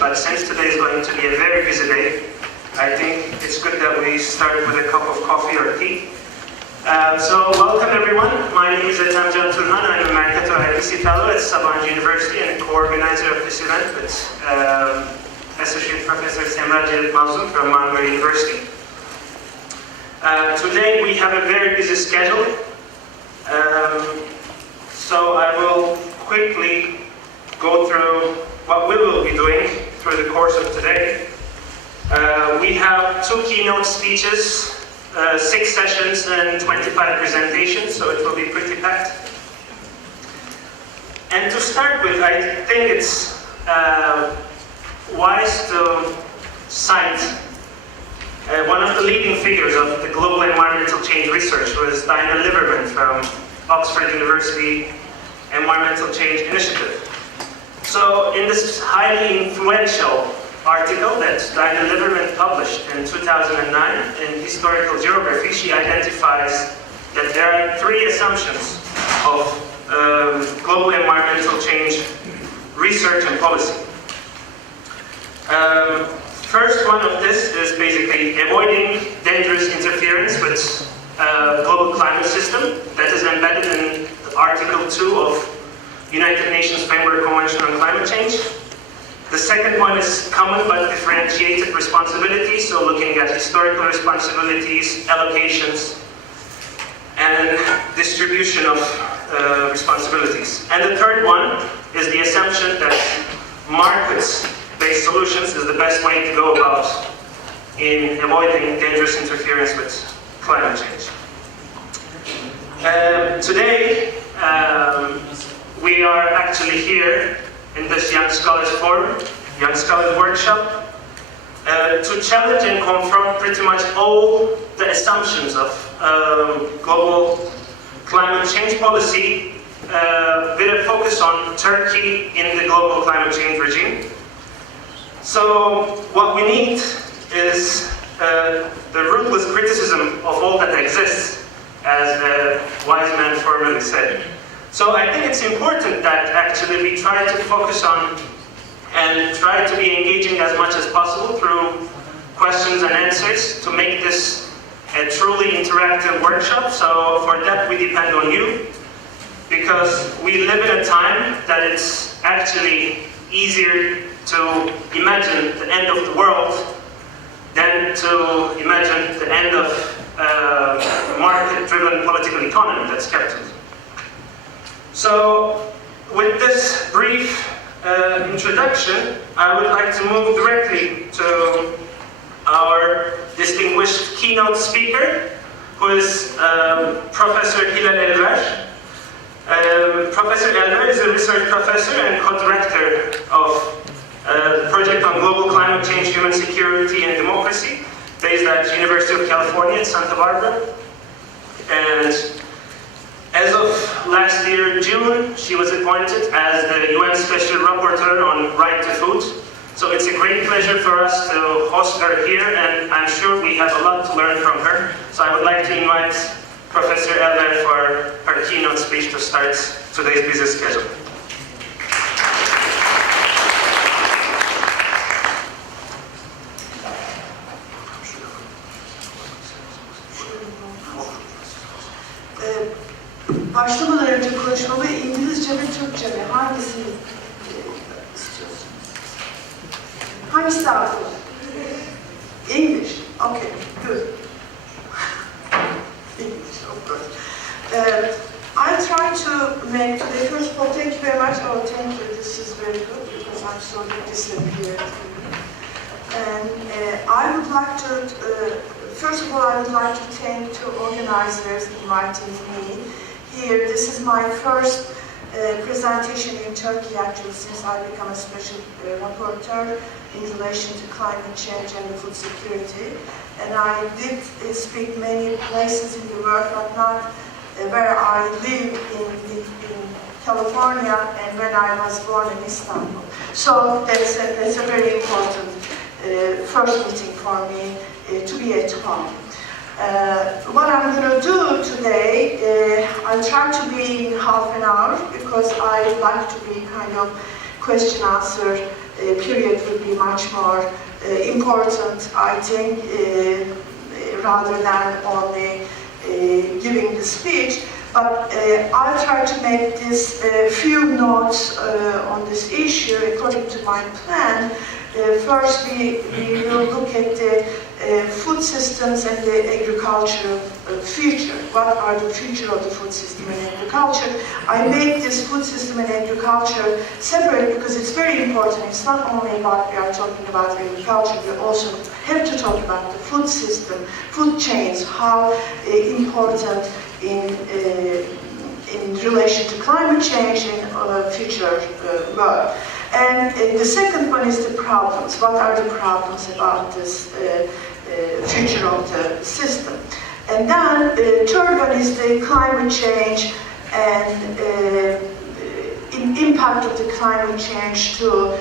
but since today is going to be a very busy day, I think it's good that we start with a cup of coffee or tea. So welcome everyone. My name is Ethem Can Turhan. I'm a Mercator IBC Fellow at Sabancı University and co-organizer of this event with Associate Professor Semra Celit Mazlum from Marmara University. Today we have a very busy schedule, so I will quickly go through what we will be doing through the course of today. We have 2 keynote speeches, 6 sessions and 25 presentations, so it will be pretty packed. And to start with, I think it's wise to cite one of the leading figures of the global environmental change research, was Diana Liverman from Oxford University Environmental Change Initiative. So in this highly influential article that Diana Liverman published in 2009 in Historical Geography, she identifies that there are 3 assumptions of global environmental change research and policy. First one of this is basically avoiding dangerous interference with global climate system that is embedded in Article 2 of United Nations Framework Convention on Climate Change. The second one is common but differentiated responsibilities, so looking at historical responsibilities, allocations, and distribution of responsibilities. And the third one is the assumption that markets-based solutions is the best way to go about in avoiding dangerous interference with climate change. Today, we are actually here in this Young Scholars Forum, Young Scholars Workshop, to challenge and confront pretty much all the assumptions of global climate change policy with a focus on Turkey in the global climate change regime. So what we need is the ruthless criticism of all that exists, as a wise man formerly said. So I think it's important that actually we try to focus on and try to be engaging as much as possible through questions and answers to make this a truly interactive workshop. So for that we depend on you, because we live in a time that it's actually easier to imagine the end of the world than to imagine the end of market-driven political economy that's capitalism. So, with this brief introduction, I would like to move directly to our distinguished keynote speaker, who is Professor Hilal Elver. Professor Elver is a research professor and co-director of the Project on Global Climate Change, Human Security and Democracy, based at the University of California in Santa Barbara. And as of last year, June, she was appointed as the UN Special Rapporteur on Right to Food. So it's a great pleasure for us to host her here, and I'm sure we have a lot to learn from her. So I would like to invite Professor Elver for her keynote speech to start today's busy schedule. Başlamadan önce konuşmamı İngilizce ve Türkçe mi? Hangisini istiyorsunuz? Hangisi daha kolay? English. Okay, good. English, of course. I try to make today, first of all, thank you very much. Oh, thank you. This is very good because I'm so disappeared. And I would like to, first of all, I would like to thank two organizers inviting me here. This is my first presentation in Turkey, actually, since I became a special rapporteur in relation to climate change and food security. And I did speak many places in the world, but not where I live in California and when I was born in Istanbul. So that's a very important first meeting for me to be at home. What I'm going to do today, I'll try to be in half an hour because I like to be kind of question-answer period would be much more important, I think, rather than only giving the speech. But I'll try to make this few notes on this issue according to my plan. First, we will look at the food systems and the agricultural future. What are the future of the food system and agriculture? I make this food system and agriculture separate because it's very important. It's not only about we are talking about agriculture, we also have to talk about the food system, food chains, how important in relation to climate change in future world. And the second one is the problems. What are the problems about this future of the system? And then the third one is the climate change and impact of the climate change to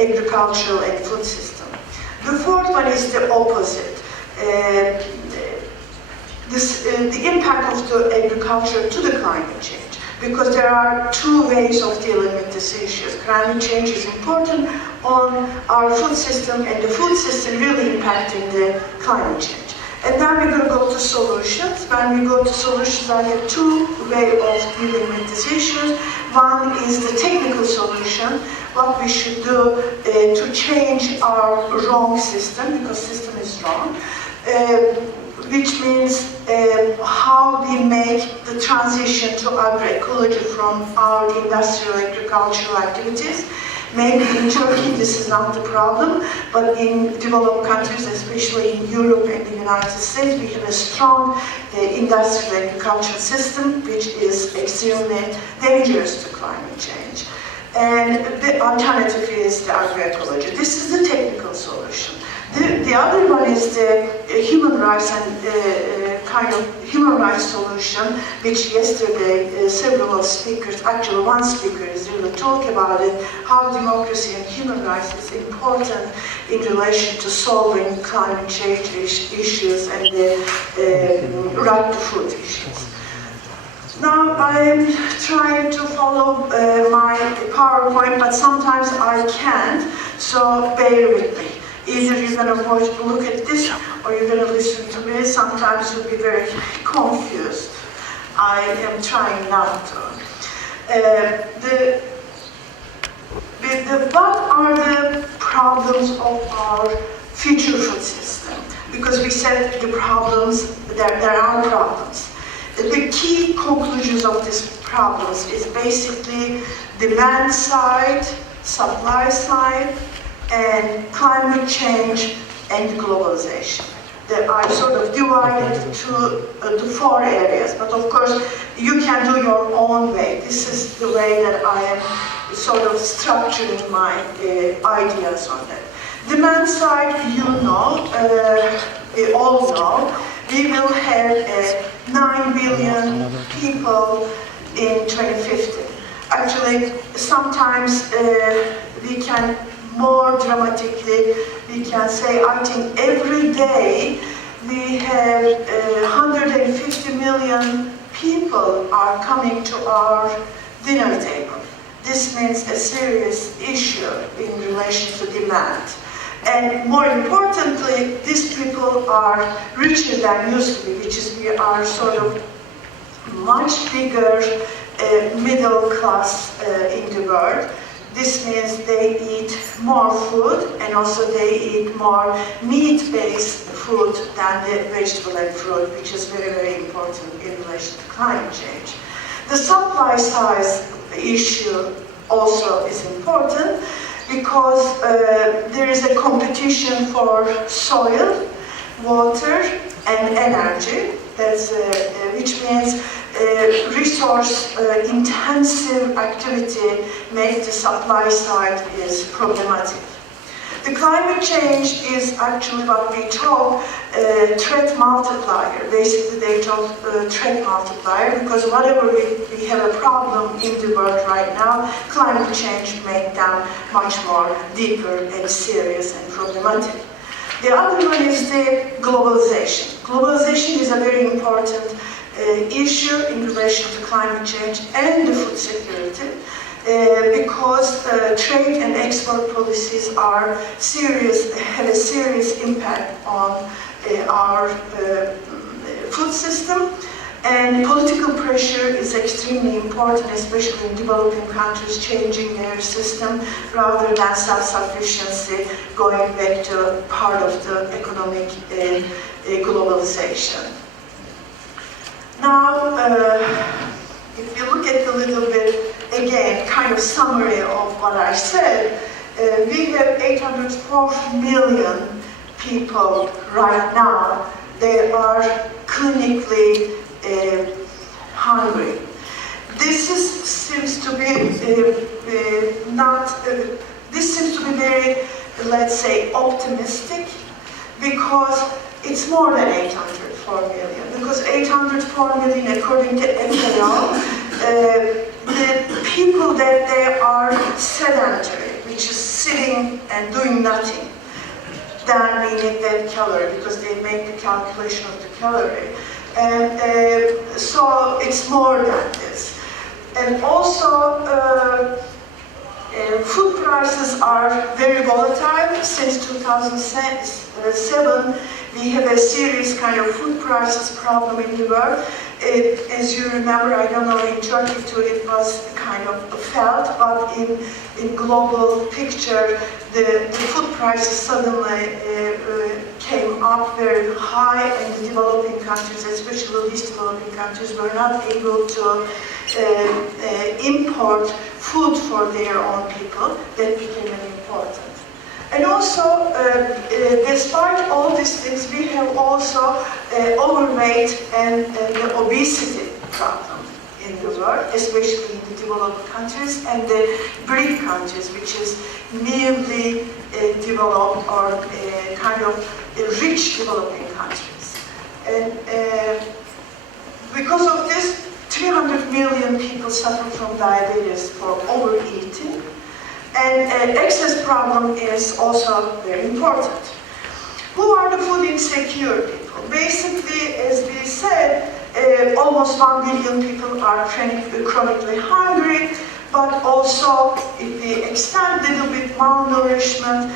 agricultural and food system. The fourth one is the opposite. The impact of the agriculture to the climate change. Because there are two ways of dealing with these issues. Climate change is important on our food system, and the food system really impacting the climate change. And then we're going to go to solutions. When we go to solutions, I have two ways of dealing with these issues. One is the technical solution, what we should do to change our wrong system, because system is wrong. Which means how we make the transition to agroecology from our industrial agricultural activities. Maybe in Turkey this is not the problem, but in developed countries, especially in Europe and the United States, we have a strong industrial agricultural system which is extremely dangerous to climate change. And the alternative is the agroecology. This is the technical solution. The other one is the human rights and kind of human rights solution, which yesterday several of speakers, actually one speaker is really talking about it, how democracy and human rights is important in relation to solving climate change issues and the right to food issues. Now I'm trying to follow my PowerPoint, but sometimes I can't, so bear with me. Either you're going to look at this or you're going to listen to me. Sometimes you'll be very confused. I am trying not to. What are the problems of our future food system? Because we said the problems, there are problems. The key conclusions of these problems is basically demand side, supply side, and climate change and globalization. That I sort of divided to four areas, but of course you can do your own way. This is the way that I am sort of structuring my ideas on that. Demand side, you know, we all know, we will have 9 billion people in 2050. Actually, sometimes we can more dramatically, we can say, I think every day we have 150 million people are coming to our dinner table. This means a serious issue in relation to demand. And more importantly, these people are richer than used to be, which is we are sort of much bigger middle class in the world. This means they eat more food, and also they eat more meat-based food than the vegetable and fruit, which is very, very important in relation to climate change. The supply side issue also is important because there is a competition for soil, water, and energy. That's, which means resource-intensive activity makes the supply side is problematic. The climate change is actually what we talk threat multiplier. Basically, they talk threat multiplier because whatever we have a problem in the world right now, climate change makes them much more deeper and serious and problematic. The other one is the globalization. Globalization is a very important issue in relation to climate change and the food security. because trade and export policies are have a serious impact on our food system. And political pressure is extremely important, especially in developing countries changing their system rather than self-sufficiency, going back to part of the economic globalization. Now, if you look at a little bit, again, kind of summary of what I said, we have 804 million people right now. They are clinically hungry. This seems to be this seems to be very, let's say, optimistic, because it's more than 804 million. Because 804 million, according to FAO, the people that they are sedentary, which is sitting and doing nothing, then we need that calorie, because they make the calculation of the calorie. And so it's more than this. And also, food prices are very volatile. Since 2007, we have a serious kind of food prices problem in the world. As you remember, I don't know, in Turkey too, it was kind of felt, but in global picture, the food prices suddenly came up very high, and the developing countries, especially the least developing countries, were not able to import food for their own people. That became important. And also, despite all these things, we have also overweight and the obesity problem in the world, especially in the developed countries and the BRIC countries, which is newly developed or kind of rich developing countries. And because of this, 300 million people suffer from diabetes for overeating. And access problem is also very important. Who are the food insecure people? Basically, as we said, almost 1 billion people are chronically hungry, but also if we extend a little bit malnourishment,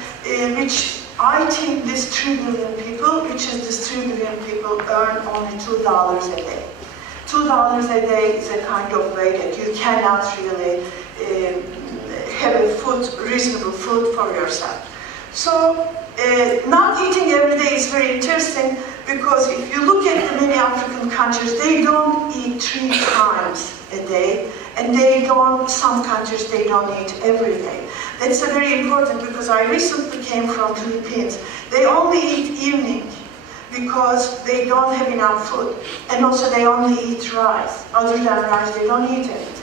which I think these 3 billion people, which is these 3 billion people, earn only $2 a day. $2 a day is a kind of way that you cannot really have a reasonable food for yourself. So not eating every day is very interesting, because if you look at the many African countries, they don't eat 3 times a day, and some countries they don't eat every day. That's very important, because I recently came from Philippines. They only eat evening because they don't have enough food, and also they only eat rice. Other than rice, they don't eat anything.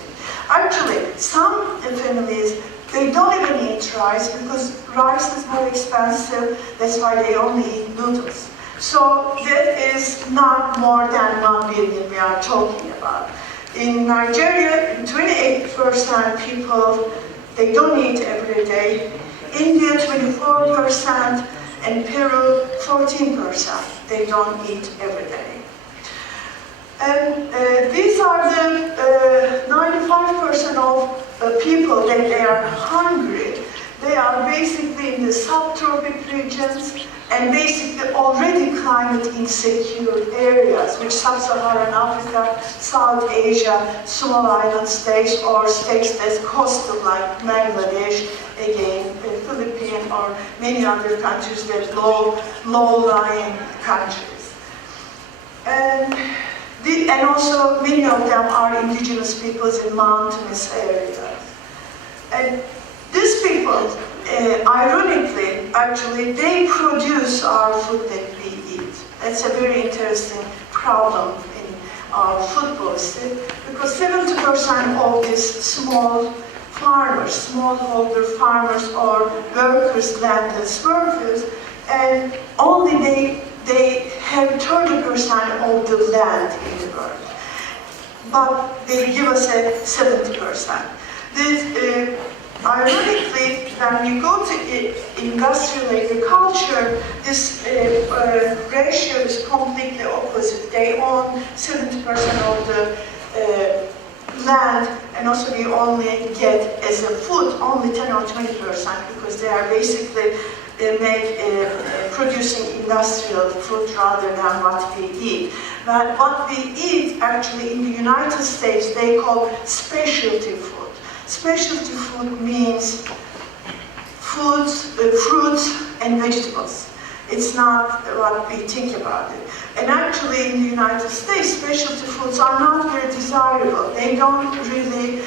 Actually, some families, they don't even eat rice because rice is more expensive. That's why they only eat noodles. So that is not more than 1 billion we are talking about. In Nigeria, 28% people, they don't eat every day. India, 24%, and Peru, 14%. They don't eat every day. And these are the 95% of people that they are hungry. They are basically in the subtropic regions and basically already climate insecure areas, which Sub-Saharan Africa, South Asia, small island states, or states that's coastal like Bangladesh, again, Philippines, or many other countries that low-lying countries. And also many of them are indigenous peoples in mountainous areas. And these people, ironically, actually, they produce our food that we eat. That's a very interesting problem in our food policy, because 70% of these small farmers, smallholder farmers or workers, landless workers, and only they have 30% of the land in the world. But they give us a 70%. This, ironically, when we go to industrial agriculture, this ratio is completely opposite. They own 70% of the land, and also we only get as a food only 10 or 20% because they are basically producing industrial food rather than what we eat. But what we eat actually in the United States they call specialty food. Specialty food means fruits and vegetables. It's not what we think about it. And actually in the United States, specialty foods are not very desirable. They don't really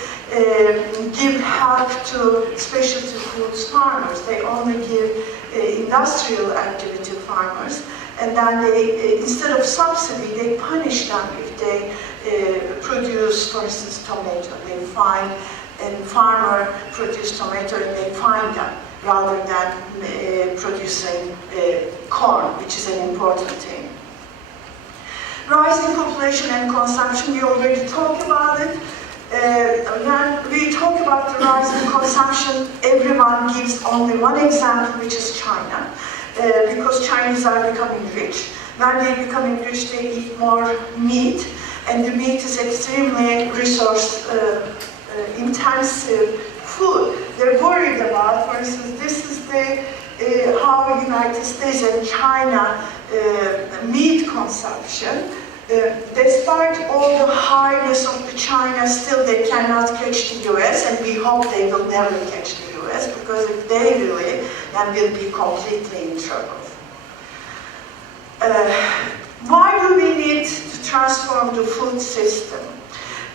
give help to specialty foods farmers. They only give industrial activity farmers. And then they, instead of subsidy, they punish them if they produce, for instance, tomato. They find a farmer produce tomato and they fine them, rather than producing corn, which is an important thing. Rising population and consumption, we already talked about it. When we talk about the rising consumption, everyone gives only one example, which is China, because Chinese are becoming rich. When they're becoming rich, they eat more meat, and the meat is extremely resource intensive food. They're worried about, for instance, this is the how the United States and China meat consumption. Despite all the highness of the China, still they cannot catch the US, and we hope they will never catch the US, because if they do it, then we'll be completely in trouble. Why do we need to transform the food system?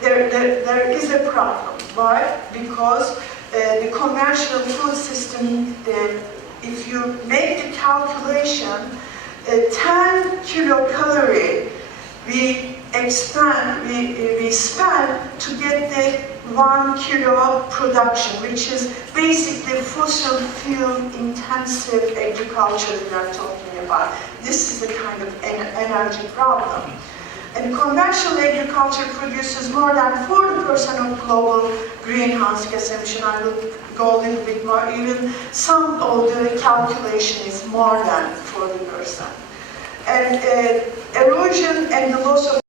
There is a problem. Why? Because the conventional food system, if you make the calculation, 10 kilocalorie we spend to get the 1 kilo production, which is basically fossil fuel intensive agriculture we are talking about. This is a kind of energy problem. And conventional agriculture produces more than 40% of global greenhouse gas emission. I will go a little bit more. Even some of the calculation is more than 40%. And erosion and the loss of